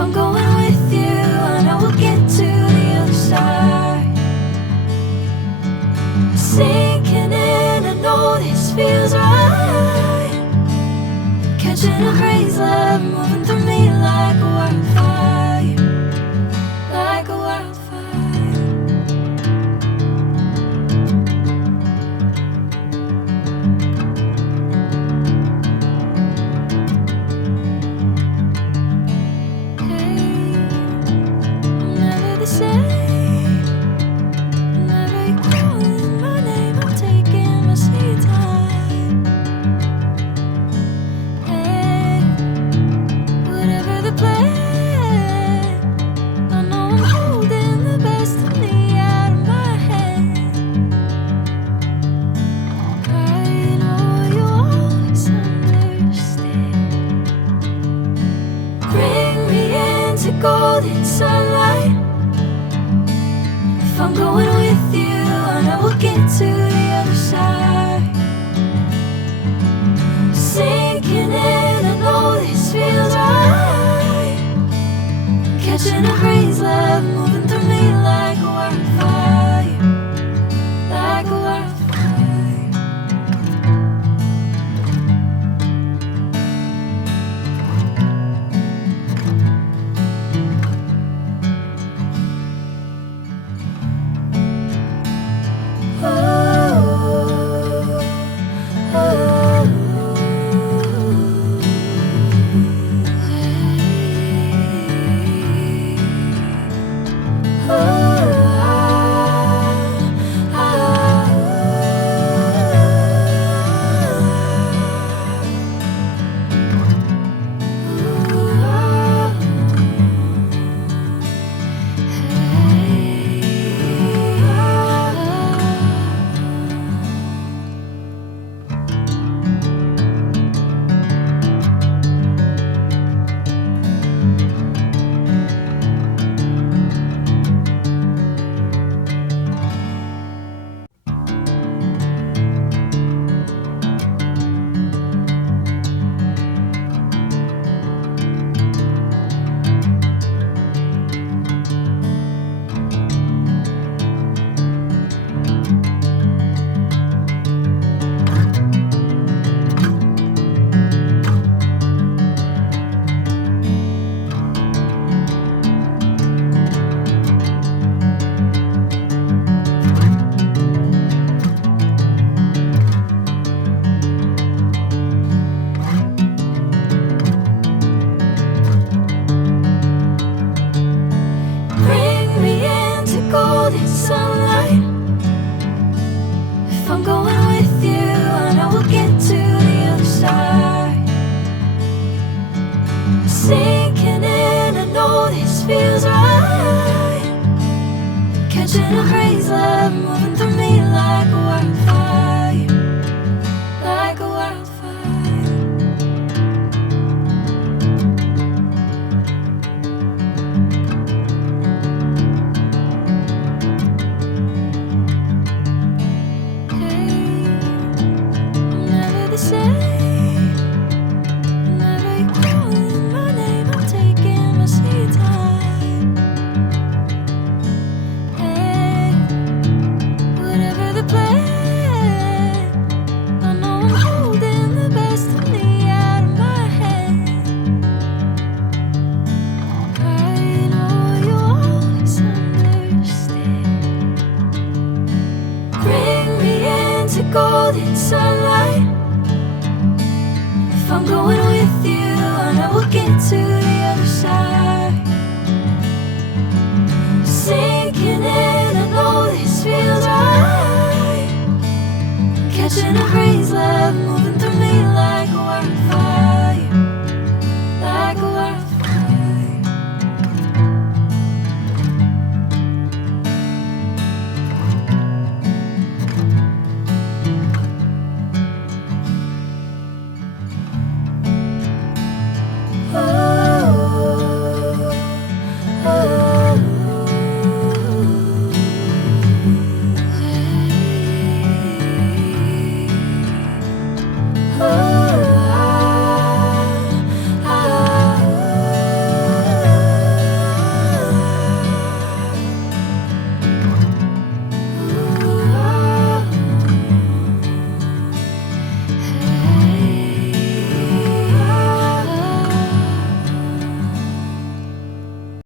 I'm going with you, I know we'll get to the other side. Sinking in, I know this feels right. Catching a crazy love, moving through me like a wildfire, like a wildfire. Golden sunlight. If I'm going with you, I know we'll get to the other side. Sinking in, I know this feels right. Catching a crazy love, moving through me like a wildfire, like a wildfire. Golden sunlight. If I'm going with you, I know we'll get to the other side. Sinking in, I know this feels right. Catching a crazy love, moving through me like a wildfire, like a wildfire. Golden sunlight. If I'm going with you, I know we'll get to